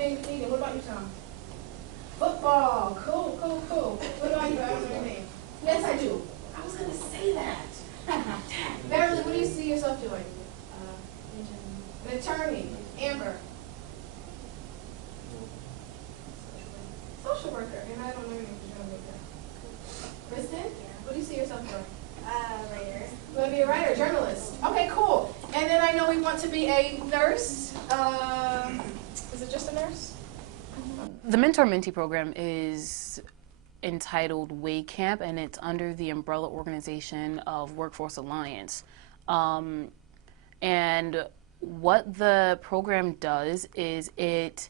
What about you, Tom? Football. Cool, cool, cool. What about you? I don't know your name. Yes, I do. I was going to say that. Beverly, what do you see yourself doing? An attorney. Amber. Social worker. And I don't know your name. Kristen? What do you see yourself doing? Writer. You want to be a writer, journalist. Okay, cool. And then I know we want to be a nurse. Is it just a nurse? The Mentor-Mentee program is entitled WAY Camp, and it's under the umbrella organization of Workforce Alliance. And what the program does is it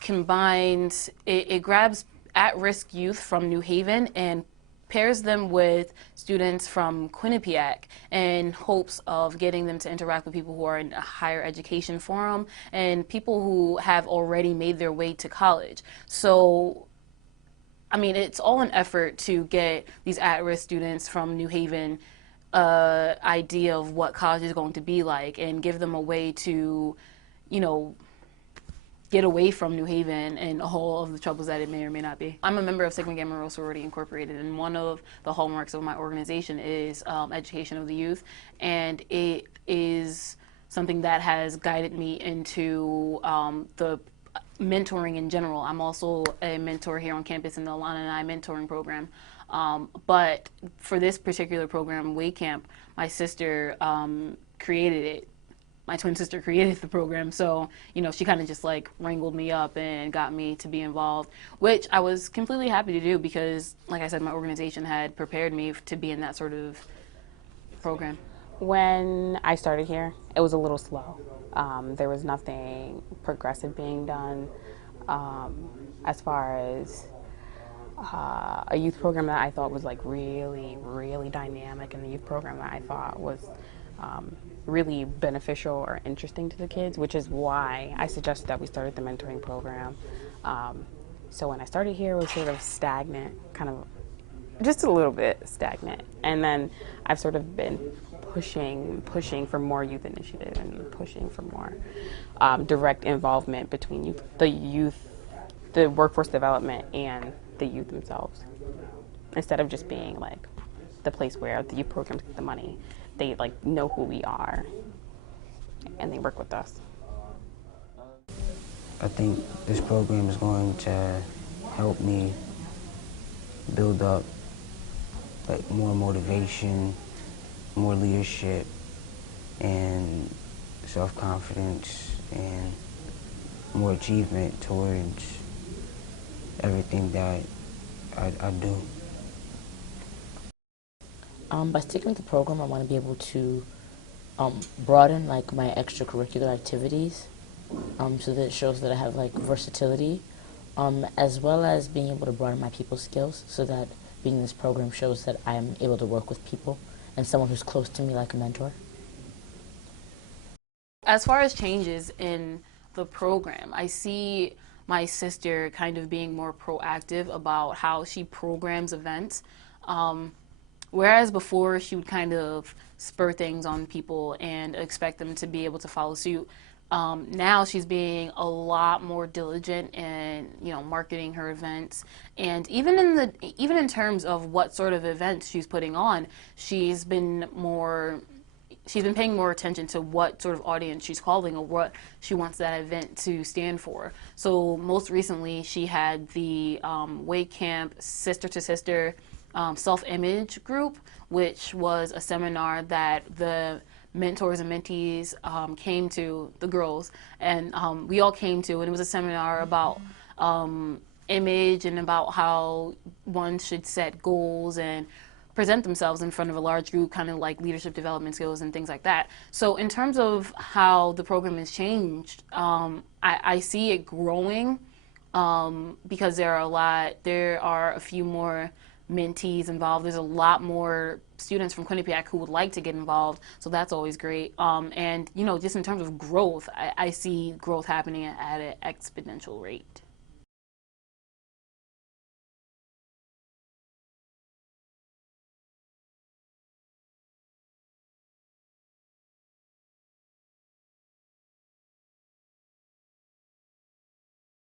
combines, it grabs at-risk youth from New Haven and pairs them with students from Quinnipiac in hopes of getting them to interact with people who are in a higher education forum and people who have already made their way to college. So, I mean, it's all an effort to get these at-risk students from New Haven idea of what college is going to be like and give them a way to, you know, get away from New Haven and all of the troubles that it may or may not be. I'm a member of Sigma Gamma Rho Sorority Incorporated, and one of the hallmarks of my organization is education of the youth, and it is something that has guided me into the mentoring in general. I'm also a mentor here on campus in the Alana and I mentoring program. But for this particular program, WAY Camp, my sister created it. My twin sister created the program, so, you know, she kind of just like wrangled me up and got me to be involved, which I was completely happy to do because, like I said, my organization had prepared me to be in that sort of program. When I started here, it was a little slow. There was nothing progressive being done as far as a youth program that I thought was like really, really dynamic, and the youth program that I thought was really beneficial or interesting to the kids, which is why I suggested that we started the mentoring program. So when I started here, it was sort of stagnant, kind of just a little bit stagnant. And then I've sort of been pushing for more youth initiative and pushing for more direct involvement between the workforce development and the youth themselves. Instead of just being like the place where the youth programs get the money, they like know who we are and they work with us. I think this program is going to help me build up like more motivation, more leadership, and self-confidence, and more achievement towards everything that I do. By sticking with the program, I want to be able to broaden like my extracurricular activities, so that it shows that I have like versatility, as well as being able to broaden my people skills, so that being in this program shows that I am able to work with people and someone who's close to me like a mentor. As far as changes in the program, I see my sister kind of being more proactive about how she programs events. Whereas before she would kind of spur things on people and expect them to be able to follow suit, now she's being a lot more diligent in, you know, marketing her events, and even in terms of what sort of events she's putting on, she's been paying more attention to what sort of audience she's calling or what she wants that event to stand for. So most recently she had the WAY Camp Sister to Sister self-image group, which was a seminar that the mentors and mentees came to, the girls, and we all came to, and it was a seminar about image and about how one should set goals and present themselves in front of a large group, kind of like leadership development skills and things like that. So in terms of how the program has changed, I see it growing because there are a few more mentees involved. There's a lot more students from Quinnipiac who would like to get involved, so that's always great. And, you know, just in terms of growth, I see growth happening at an exponential rate.